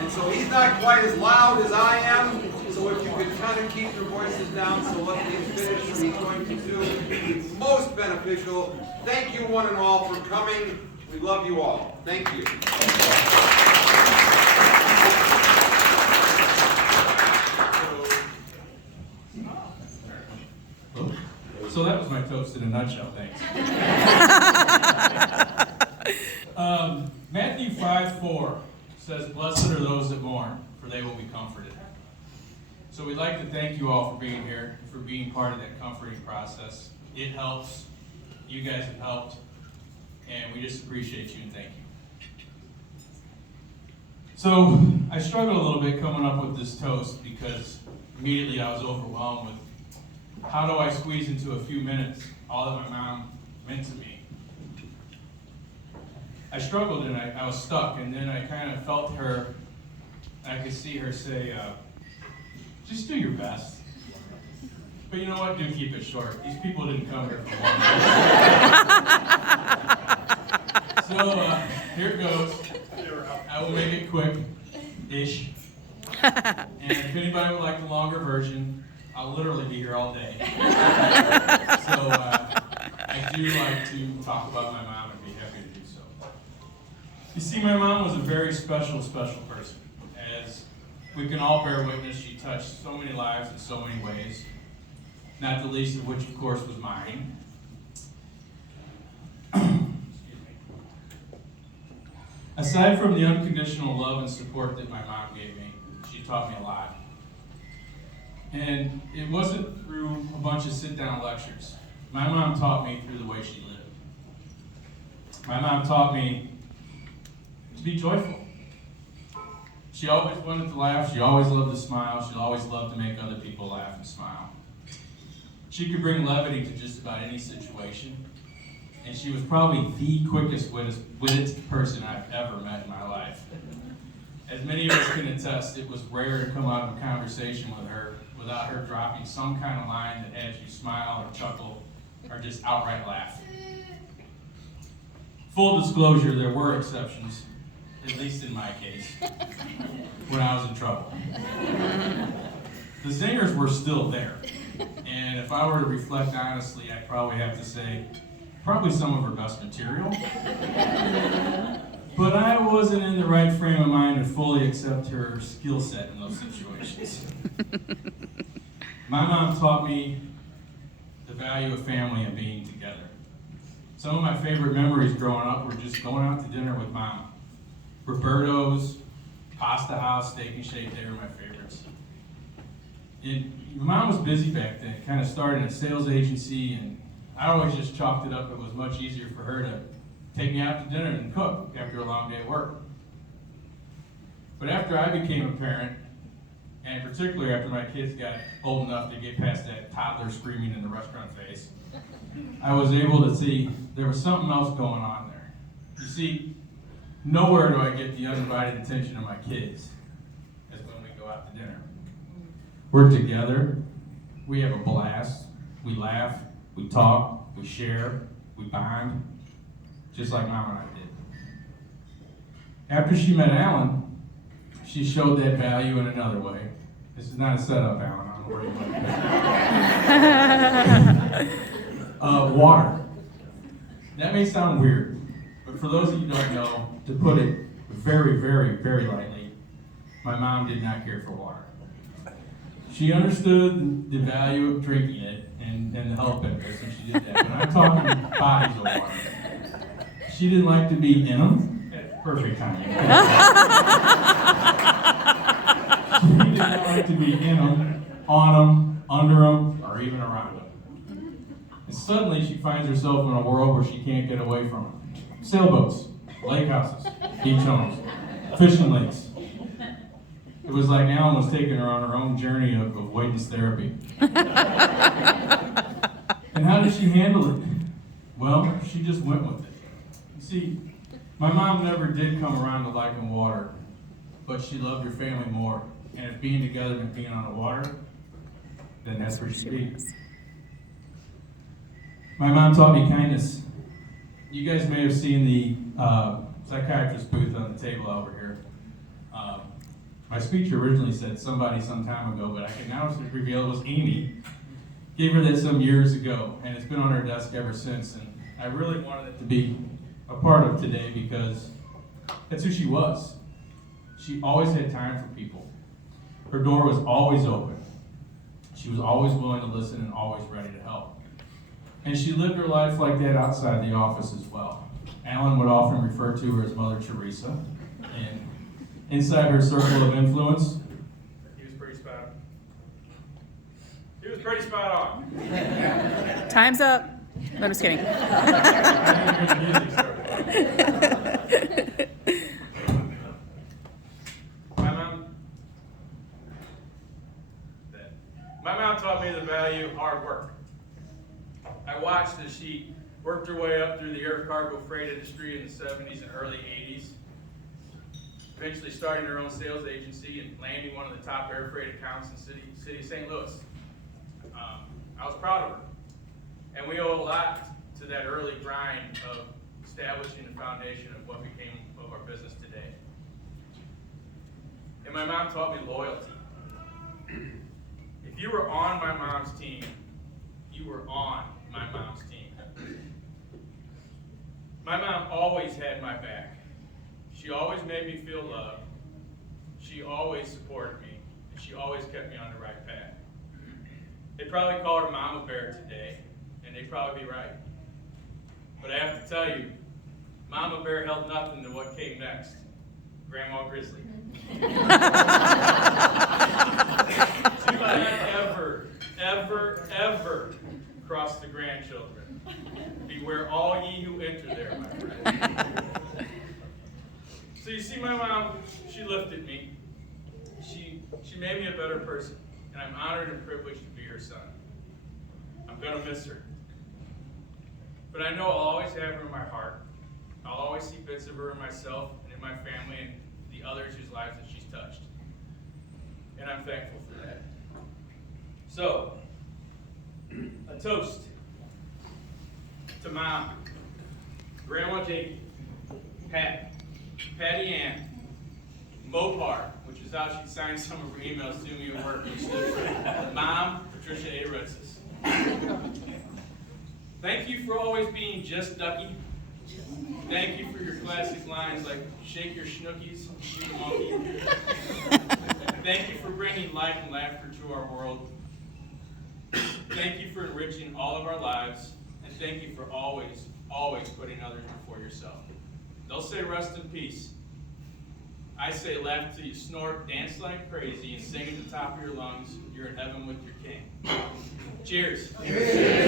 And so he's not quite as loud as I am, so if you could kind of keep your voices down so let me finish what he's going to do, it's most beneficial. Thank you one and all for coming. We love you all. Thank you. So that was my toast in a nutshell, thanks. Matthew 5:4 says, "Blessed are those that mourn, for they will be comforted." So we'd like to thank you all for being here, for being part of that comforting process. It helps. You guys have helped. And we just appreciate you and thank you. So I struggled a little bit coming up with this toast because immediately I was overwhelmed with how do I squeeze into a few minutes all that my mom meant to me. I struggled and I was stuck, and then I kind of felt her, I could see her say, just do your best. But you know what, do keep it short. These people didn't come here for long. So here it goes. I will make it quick-ish. And if anybody would like the longer version, I'll literally be here all day. So I do like to talk about my mom and be happy to do so. You see, my mom was a very special person. As we can all bear witness, she touched so many lives in so many ways, not the least of which, of course, was mine. Aside from the unconditional love and support that my mom gave me, she taught me a lot. And it wasn't through a bunch of sit-down lectures. My mom taught me through the way she lived. My mom taught me to be joyful. She always wanted to laugh. She always loved to smile. She always loved to make other people laugh and smile. She could bring levity to just about any situation. And she was probably the quickest witted person I've ever met in my life. As many of us can attest, it was rare to come out of a conversation with her without her dropping some kind of line that had you smile or chuckle or just outright laugh. Full disclosure, there were exceptions, at least in my case, when I was in trouble. The zingers were still there. And if I were to reflect honestly, I'd probably have to say, probably some of her best material. But I wasn't in the right frame of mind to fully accept her skill set in those situations. My mom taught me the value of family and being together. Some of my favorite memories growing up were just going out to dinner with Mom. Roberto's, Pasta House, Steak and Shake, they were my favorites. And my mom was busy back then, kind of started a sales agency, and I always just chalked it up. It was much easier for her to take me out to dinner and cook after a long day at work. But after I became a parent, and particularly after my kids got old enough to get past that toddler screaming in the restaurant phase, I was able to see there was something else going on there. You see, nowhere do I get the undivided attention of my kids as when we go out to dinner. We're together, we have a blast, we laugh, we talk, we share, we bond, just like Mom and I did. After she met Alan, she showed that value in another way. This is not a setup, Alan, I don't worry about it. Water. That may sound weird, but for those of you who don't know, to put it very, very, very lightly, my mom did not care for water. She understood the value of drinking it and the health benefits, and she did that. But I'm talking bodies of water. She didn't like to be in them. Perfect timing. She did not like to be in them, on them, under them, or even around them. And suddenly she finds herself in a world where she can't get away from them. Sailboats, lake houses, beach homes, fishing lakes. It was like Alan was taking her on her own journey of avoidance therapy. And how did she handle it? Well, she just went with it. You see, my mom never did come around to liking water, but she loved her family more. And if being together meant being on the water, then that's where she'd be. My mom taught me kindness. You guys may have seen the psychiatrist booth on the table over here. My speech originally said somebody some time ago, but I can now reveal it was Amy. Gave her that some years ago, and it's been on her desk ever since. And I really wanted it to be a part of today because that's who she was. She always had time for people. Her door was always open. She was always willing to listen and always ready to help. And she lived her life like that outside the office as well. Alan would often refer to her as Mother Teresa. And inside her circle of influence, he was pretty spot on. He was pretty spot on. Time's up. No, I'm just kidding. My mom taught me the value of hard work. I watched as she worked her way up through the air cargo freight industry in the 70s and early 80s, eventually starting her own sales agency and landing one of the top air freight accounts in the city of St. Louis. I was proud of her. And we owe a lot to that early grind of establishing the foundation of what became of our business today. And my mom taught me loyalty. If you were on my mom's team, you were on my mom's team. My mom always had my back. She always made me feel loved. She always supported me. And she always kept me on the right path. They'd probably call her Mama Bear today, and they'd probably be right. But I have to tell you, Mama Bear held nothing to what came next. Grandma Grizzly. She might not ever cross the grandchildren. Beware all ye who enter there, my friend. So you see, my mom, she lifted me. She made me a better person, and I'm honored and privileged to be her son. I'm gonna miss her. But I know I'll always have her in my heart. I'll always see bits of her in myself and in my family and the others whose lives that she's touched. And I'm thankful for that. So, a toast to Mom, Grandma Jakey, Pat, Patty Ann, Mopar, which is how she signed some of her emails to me at work, which stood for Mom, Patricia A. Ritzes. Thank you for always being just Ducky. Thank you for your classic lines like, shake your schnookies, shoot a monkey. Thank you for bringing light and laughter to our world. Thank you for enriching all of our lives. And thank you for always, always putting others before yourself. They'll say rest in peace. I say laugh till you snort, dance like crazy, and sing at the top of your lungs. You're in heaven with your king. Cheers. Cheers.